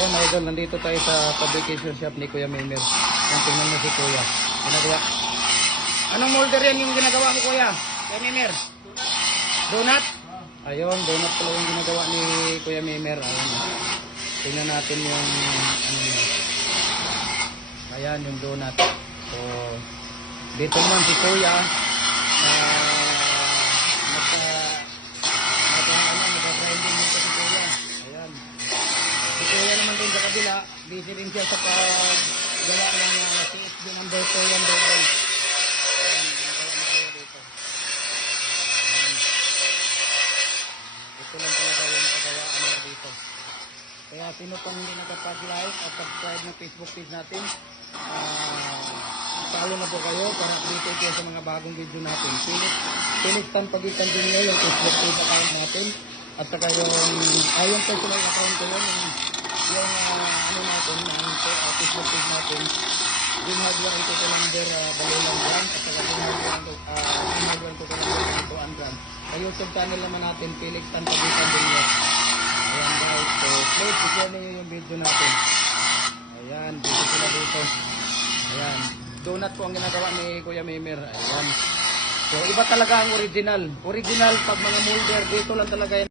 Ayan mga idol, nandito tayo sa fabrication shop ni Kuya Mimer. Ayan, tingnan mo si Kuya. Ginagawa. Anong molder yan yung ginagawa mo Kuya? Kuya Mimer? Donut? Ayun, donut pala yung ginagawa ni Kuya Mimer. Ayan. Tingnan natin yung ano niya. Ayan, yung donut. So, dito naman si Kuya. Nagka-grinding nito si Kuya. Ayan. Si Kuya naman din sa kabila. Busy rin siya sa paggawa ng CSB number 2 yan double. Ayan, ginagawa ni Kuya dito. Ayan. Ito lang talaga yung pagawaan niya dito. Kaya sino pang hindi nakapag-like at subscribe ng Facebook page natin, follow na po kayo para updated kayo sa mga bagong video natin. Pilit Pagitan din nyo yung Facebook page account natin at saka yung personal account ko yun, yung ano natin, yung Facebook page natin, yung hardware ito ko number Balilang Brand at saka yung hardware ko number ito Andran. Sa YouTube channel naman natin, Pilit Pagitan din nyo. Ayan guys, so please i-share nyo yung video natin. Ayan, dito sila dito. Ayan, donut po ang ginagawa ni Kuya Mimer. Ayan. So iba talaga ang original. Original pag mga molder, dito lang talaga yan.